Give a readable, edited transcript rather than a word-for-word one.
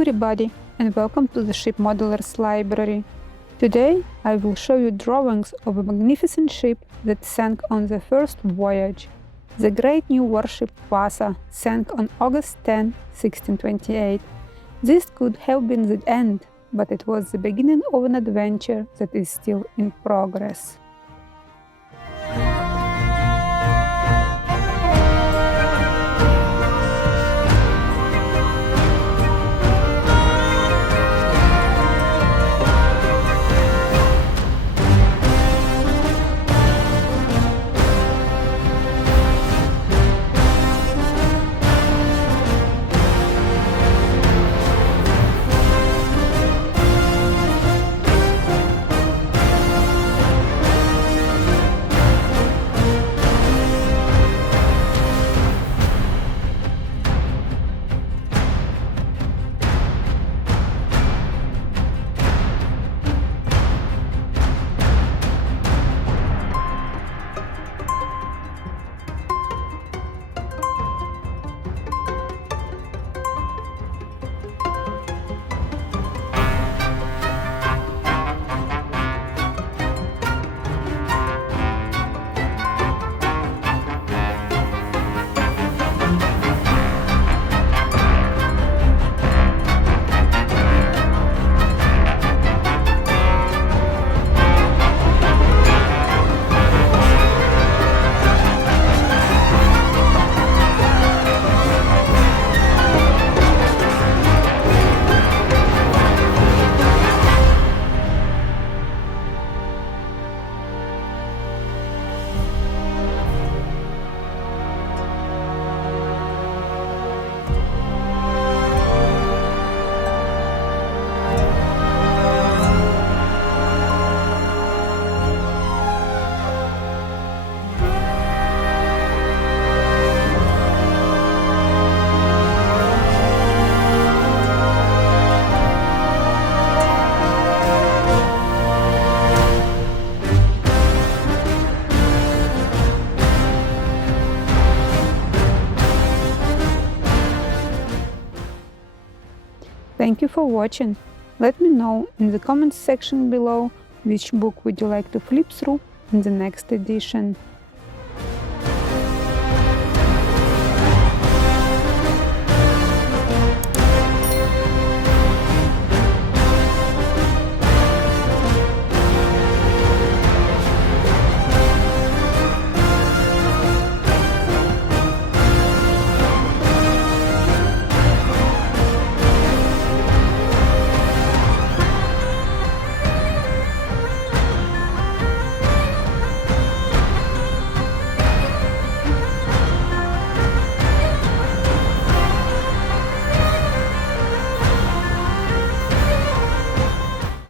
everybody and welcome to the Ship Modelers Library. Today I will show you drawings of a magnificent ship that sank on the first voyage. The great new warship VASA sank on August 10, 1628. This could have been the end, but it was the beginning of an adventure that is still in progress. Thank you for watching. Let me know in the comments section below which book would you like to flip through in the next edition.